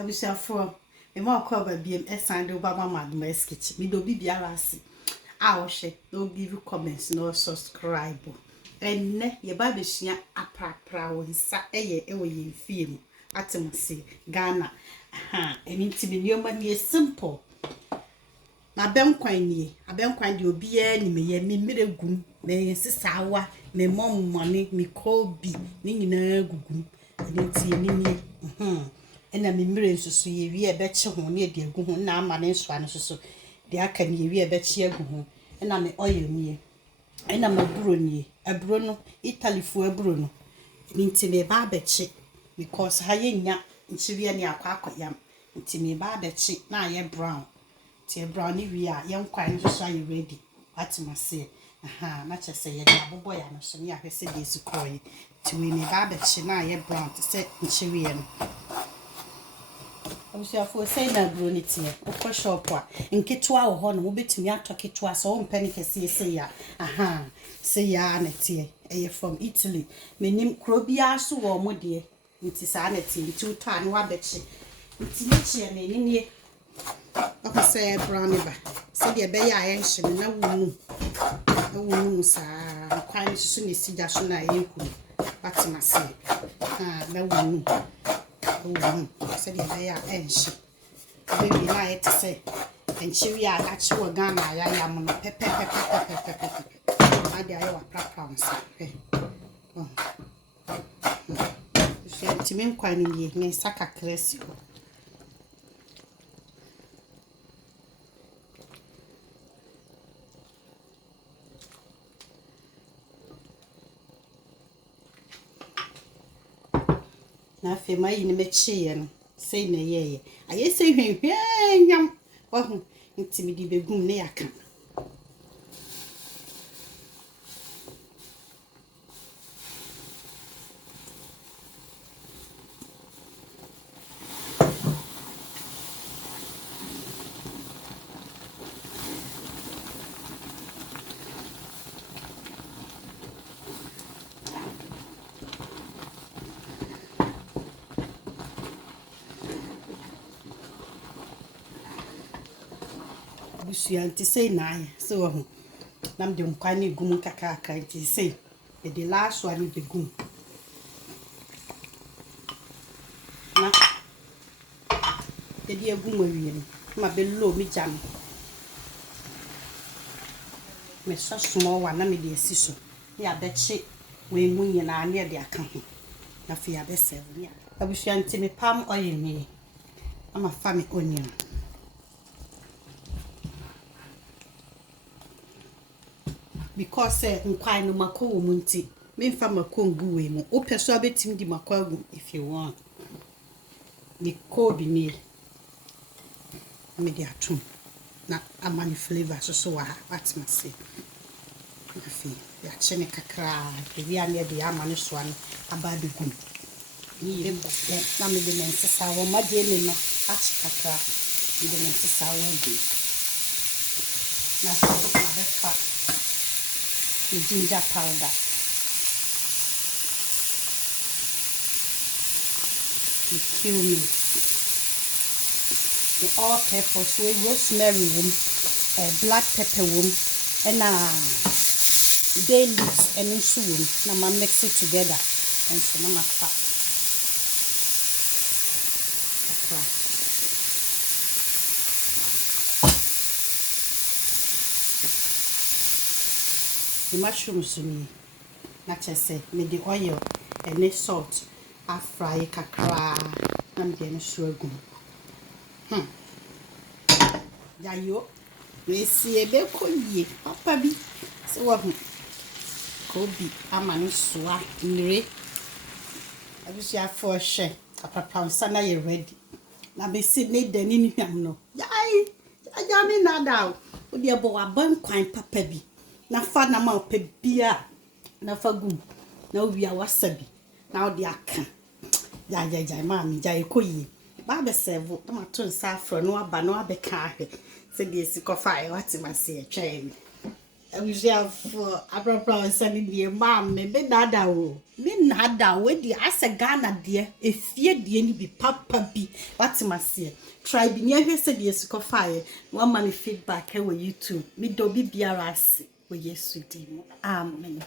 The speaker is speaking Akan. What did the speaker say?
Abusiafo me ma kwa ba biem esande oba mama adoma sketch me do bibia ase a wo hye no give comments no subscribe enne ye ba be hia apraprawonsa eye ewo ye fie mu atemse Ghana eni ntimi nyoma ni simple na benkwan ni abenkwan de obia ni meye memire gum me sesawa me mommone me kobi ni nyina gugum eni ntie ni ena memire nsusu ye wi ebeche ho ne de agu ho na ama ne nso ane nsusu de aka ne ye wi ebeche agu ho ena me oil nie ena maburo nie aburo no Italy fu aburo no nti me ba abeche because ha ye nya nchiwe ne akwa nti me ba abeche na ye brown ti brown ni wi a ye nkwan nsusu aye ready atimase na chese ye de abobo ya no so ne ahwese de sikoyi ti we me ba abeche na ye brown ti se nchiwe no Abusiafo say na bro ni tie okọ shop a nketwa wo ho no wo betumi atoketwa so wo mpani kese say ya say ya na tie eye from Italy menim krobia so wo mo de nti sa na tie nti uto ane wa beche nti ne chie na ni aka say brown ba say de be ya ye nhye na wunu sa kwan so ne sija so na ye ku batimase na wunu said ya enshi baby na it say enchi ya achi wa Ghana ya mo no pepe ade ayo apraprawonsa so timin kwani ni me saka classic na fe mai ni mechi ye no sei na ye aye sei hwehwe nyam wahu ntimi di begum ne yaka busuanti sei na aye so wahu nam de nkwan ne gum kakaka nti sei e de last one begum na de agum awie no ma be lo mi jam me so small one na me de asi so ya beche we mu nyina na de aka ho na fi ya be serve ya abusuanti me palm oil ni ama fa me onion because nkwan no mako wo munti me fa mako ngu we mu opeso abetim di mako agu if you want me kobi meal me di atum na amani flavor so wa what must say afi ya chene kakra bi ane de amani so an abadu gum ni rembo na me de nsa wo ma de me no achi kakra de nsa wo gu na so ko ba fa ginger powder the cumin the all peppers with rosemary black pepper and bay leaves and so na ma mix it together and so na ma fa the mushrooms ni na chese me the oil and the salt a fry kakra na me de so agum yayo we si ebe koye papa bi se wa hu kobi amani soa nre abusiafo hwe apraprawonsa na ye ready na be si ne dani ni hwam no yai aja me na da o de bo wa ban kwan papa bi na fa na ma pa bia na fa gum na wi a wasabi na o de aka ya ma mi ja ekoyi ba be serve tomato nsa afro no aba no abeka ahwe se de si kofa e watimase e twa We have apraprawonsa ni die mam me nada wo. Me nada we di asa Ghana die efie die ni bi papa bi. What mase. Try bi nya hwese die siko fire. One man feedback e wo YouTube. Me do bi biara ase. We Yesu di mo. Amen.